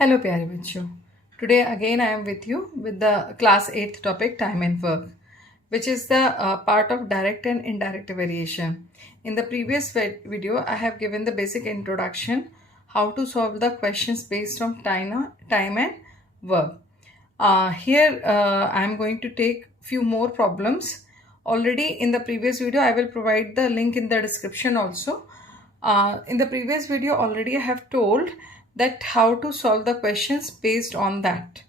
Hello, प्यारे बच्चों. Today again I am with you with the class 8th topic time and work, which is the part of direct and indirect variation. In the previous video, I have given the basic introduction how to solve the questions based on time and work. Here I am going to take few more problems. Already in the previous video, I will provide the link in the description also. In the previous video already I have told that how to solve the questions based on that.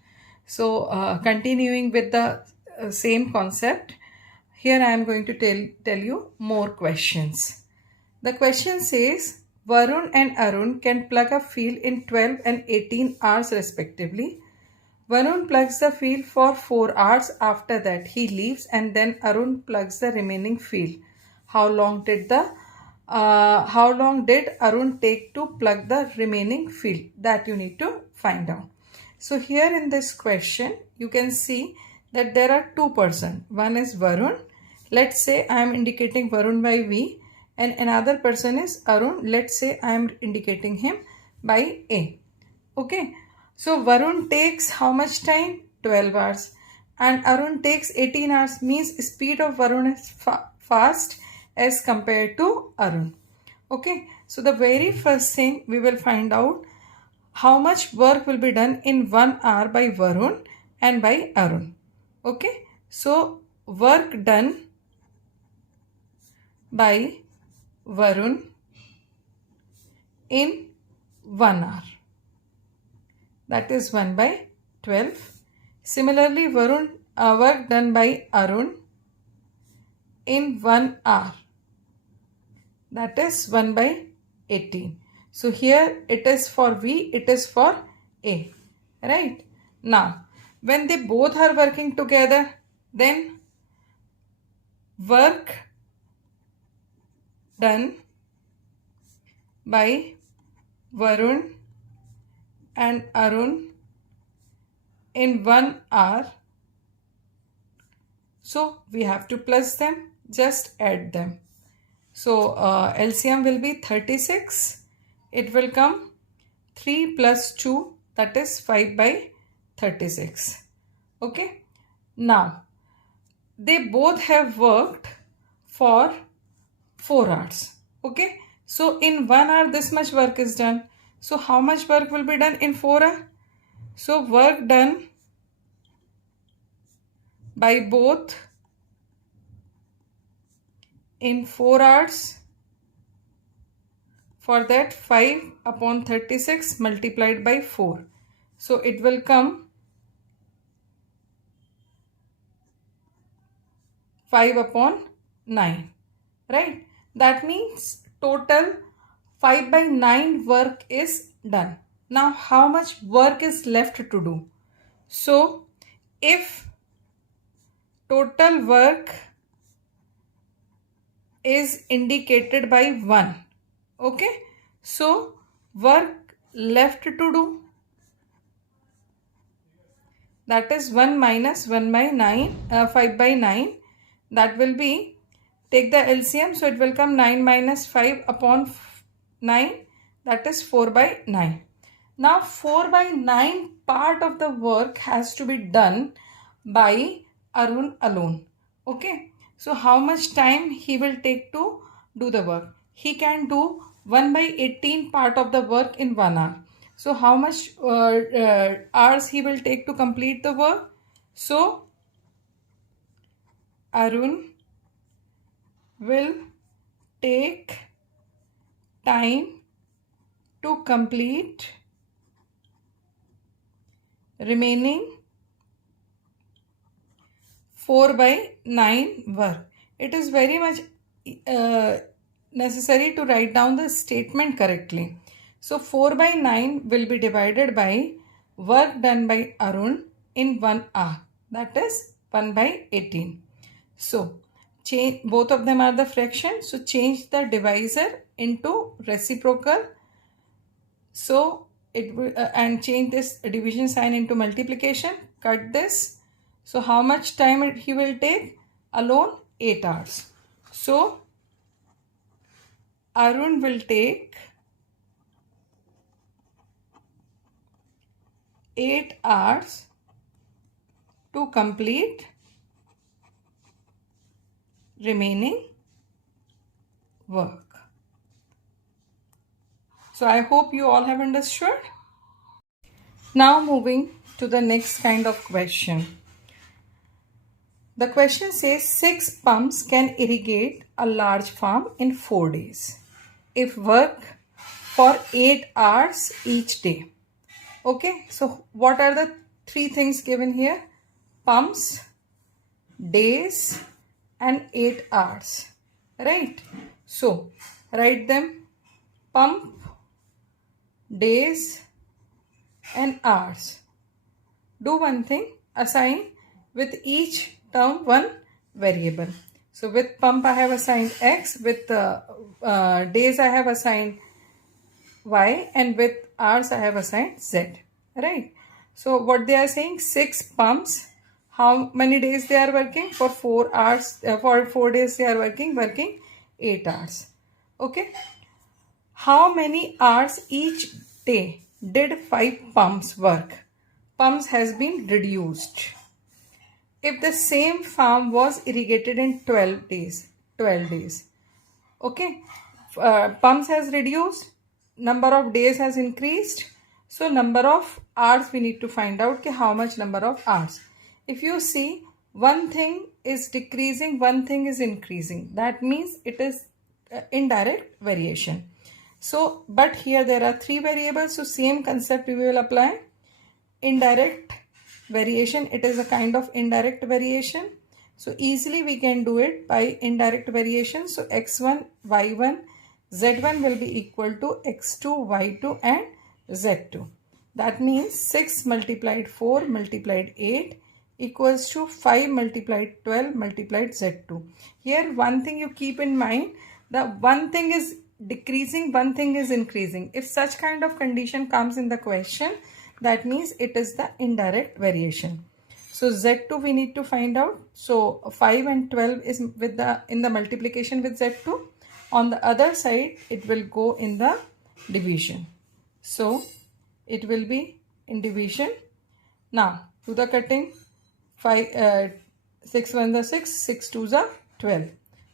So continuing with the same concept, here I am going to tell you more questions. The question says Varun and Arun can plug a field in 12 and 18 hours respectively. Varun plugs the field for 4 hours. After that he leaves and then Arun plugs the remaining field. How long did Arun take to plug the remaining field? That you need to find out. So here in this question you can see that there are two persons. One is Varun. Let's say I am indicating Varun by V, and another person is Arun. Let's say I am indicating him by A. Okay. So Varun takes how much time? 12 hours. And Arun takes 18 hours, means speed of Varun is fast as compared to Arun. Okay. So the very first thing we will find out how much work will be done in 1 hour by Varun and by Arun. Okay. So work done by Varun in 1 hour. That is 1 by 12. Similarly, work done by Arun in 1 hour. That is 1 by 18. So here it is for V, it is for A. Right? Now, when they both are working together, then work done by Varun and Arun in 1 hour. So we have to plus them, just add them. So LCM will be 36. It will come 3 plus 2, that is 5 by 36. Okay. Now they both have worked for 4 hours. Okay. So in 1 hour this much work is done. So how much work will be done in 4 hours? So work done by both in 4 hours. For that 5 upon 36 multiplied by 4. So it will come 5 upon 9. Right? That means total 5 by 9 work is done. Now how much work is left to do? So if total work is indicated by 1. Okay. So work left to do, that is 1 minus 1 by 9, 5 by 9. That will be, take the LCM. So it will come 9 minus 5 upon 9. That is 4 by 9. Now 4 by 9 part of the work has to be done by Arun alone. Okay. So how much time he will take to do the work? He can do 1 by 18 part of the work in 1 hour. So how much hours he will take to complete the work? So Arun will take time to complete remaining 4 by 9 work. It is very much necessary to write down the statement correctly. So 4 by 9 will be divided by work done by Arun in 1 hour. That is 1 by 18. So change, both of them are the fraction. So change the divisor into reciprocal. So it will and change this division sign into multiplication. Cut this. So how much time he will take? Alone 8 hours. So Arun will take 8 hours to complete remaining work. So I hope you all have understood. Now moving to the next kind of question. The question says 6 pumps can irrigate a large farm in 4 days if work for 8 hours each day. Okay, so what are the 3 things given here? Pumps, days and 8 hours, right? So write them: pump, days and hours. Do one thing, assign with each term one variable. So with pump I have assigned x, with days I have assigned y, and with hours I have assigned z, right? So what they are saying, 6 pumps, how many days they are working? For 4 hours, for 4 days they are working 8 hours. Okay, how many hours each day did 5 pumps work? Pumps has been reduced. If the same farm was irrigated in 12 days, okay, pumps has reduced, number of days has increased, so number of hours we need to find out how much number of hours. If you see, one thing is decreasing, one thing is increasing, that means it is indirect variation. So but here there are 3 variables, so same concept we will apply. Indirect variation, it is a kind of indirect variation, so easily we can do it by indirect variation. So x1, y1, z1 will be equal to x2, y2 and z2. That means 6 multiplied 4 multiplied 8 equals to 5 multiplied 12 multiplied z2. Here one thing you keep in mind, the one thing is decreasing, one thing is increasing. If such kind of condition comes in the question, that means it is the indirect variation. So z2 we need to find out. So 5 and 12 is with in the multiplication with z2. On the other side it will go in the division. So it will be in division. Now to the cutting, 6 1 is 6, 6 2 is 12.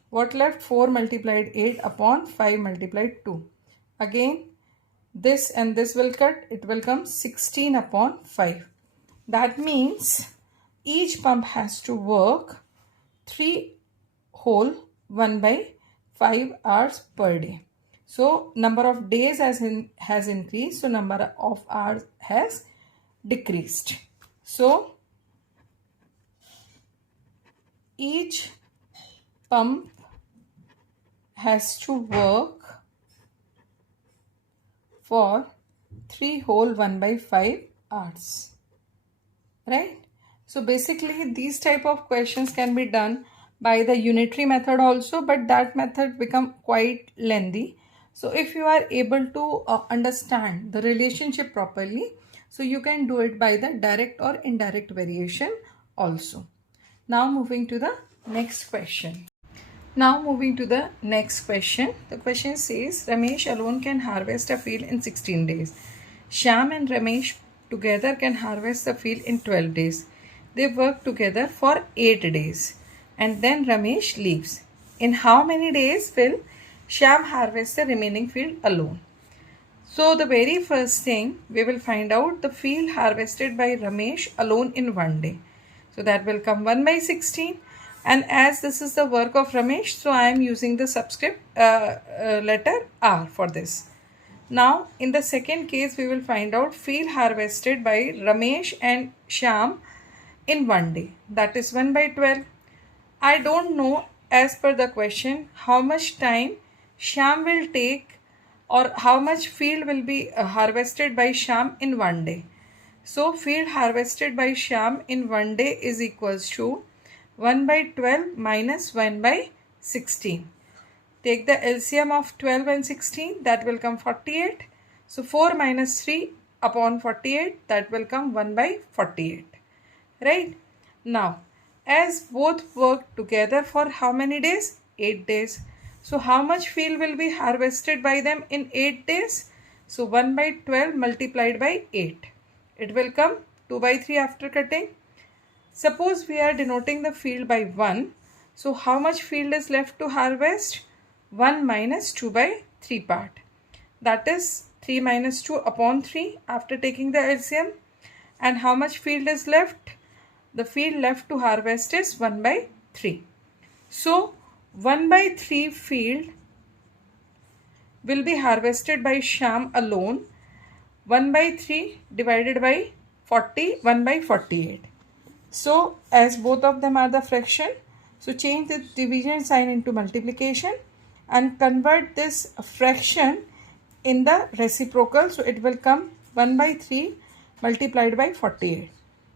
What left? 4 multiplied 8 upon 5 multiplied 2. Again this and this will cut, it will come 16 upon 5. That means each pump has to work 3 whole 1 by 5 hours per day. So number of days has increased, so number of hours has decreased. So each pump has to work for 3 whole 1 by 5 hours, right? So basically these type of questions can be done by the unitary method also, but that method become quite lengthy. So if you are able to understand the relationship properly, so you can do it by the direct or indirect variation also. Now moving to the next question. The question says Ramesh alone can harvest a field in 16 days. Shyam and Ramesh together can harvest the field in 12 days. They work together for 8 days and then Ramesh leaves. In how many days will Shyam harvest the remaining field alone? So the very first thing we will find out the field harvested by Ramesh alone in 1 day. So that will come 1 by 16. And as this is the work of Ramesh, so I am using the subscript letter R for this. Now in the second case we will find out field harvested by Ramesh and Shyam in 1 day, that is 1 by 12. I don't know as per the question how much time Shyam will take or how much field will be harvested by Shyam in 1 day. So field harvested by Shyam in 1 day is equals to 1 by 12 minus 1 by 16. Take the LCM of 12 and 16, that will come 48. So 4 minus 3 upon 48, that will come 1 by 48. Right? Now, as both work together for how many days? 8 days. So how much field will be harvested by them in 8 days? So 1 by 12 multiplied by 8. it will come 2 by 3 after cutting. Suppose we are denoting the field by 1. So how much field is left to harvest? 1 minus 2 by 3 part. That is 3 minus 2 upon 3 after taking the LCM. And how much field is left? The field left to harvest is 1 by 3. So 1 by 3 field will be harvested by Shyam alone. 1 by 3 divided by 40, 1 by 48. So as both of them are the fraction, so change the division sign into multiplication and convert this fraction in the reciprocal. So it will come 1 by 3 multiplied by 48.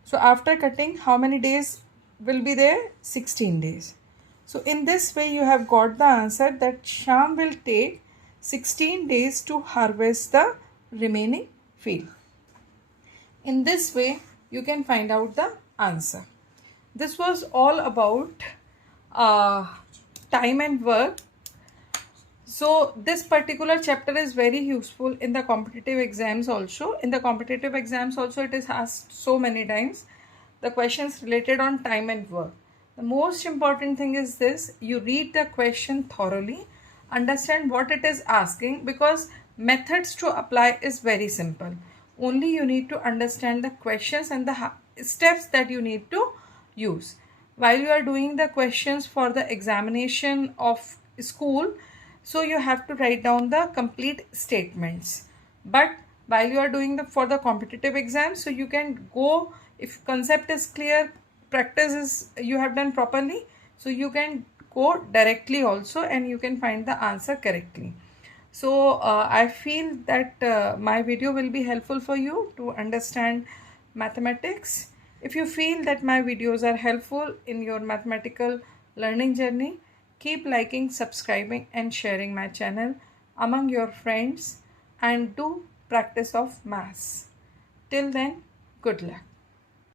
So after cutting, how many days will be there? 16 days. So in this way you have got the answer that Shyam will take 16 days to harvest the remaining field. In this way you can find out the answer. This was all about time and work. So this particular chapter is very useful in the competitive exams also. In the competitive exams also it is asked so many times. The questions related on time and work. The most important thing is this: you read the question thoroughly, understand what it is asking, because methods to apply is very simple. Only you need to understand the questions and the steps that you need to use. While you are doing the questions for the examination of school, so you have to write down the complete statements. But while you are doing for the competitive exam, so you can go, if concept is clear, practice is you have done properly, so you can go directly also and you can find the answer correctly. So I feel that my video will be helpful for you to understand mathematics. If you feel that my videos are helpful in your mathematical learning journey, keep liking, subscribing and sharing my channel among your friends and do practice of maths. Till then, good luck.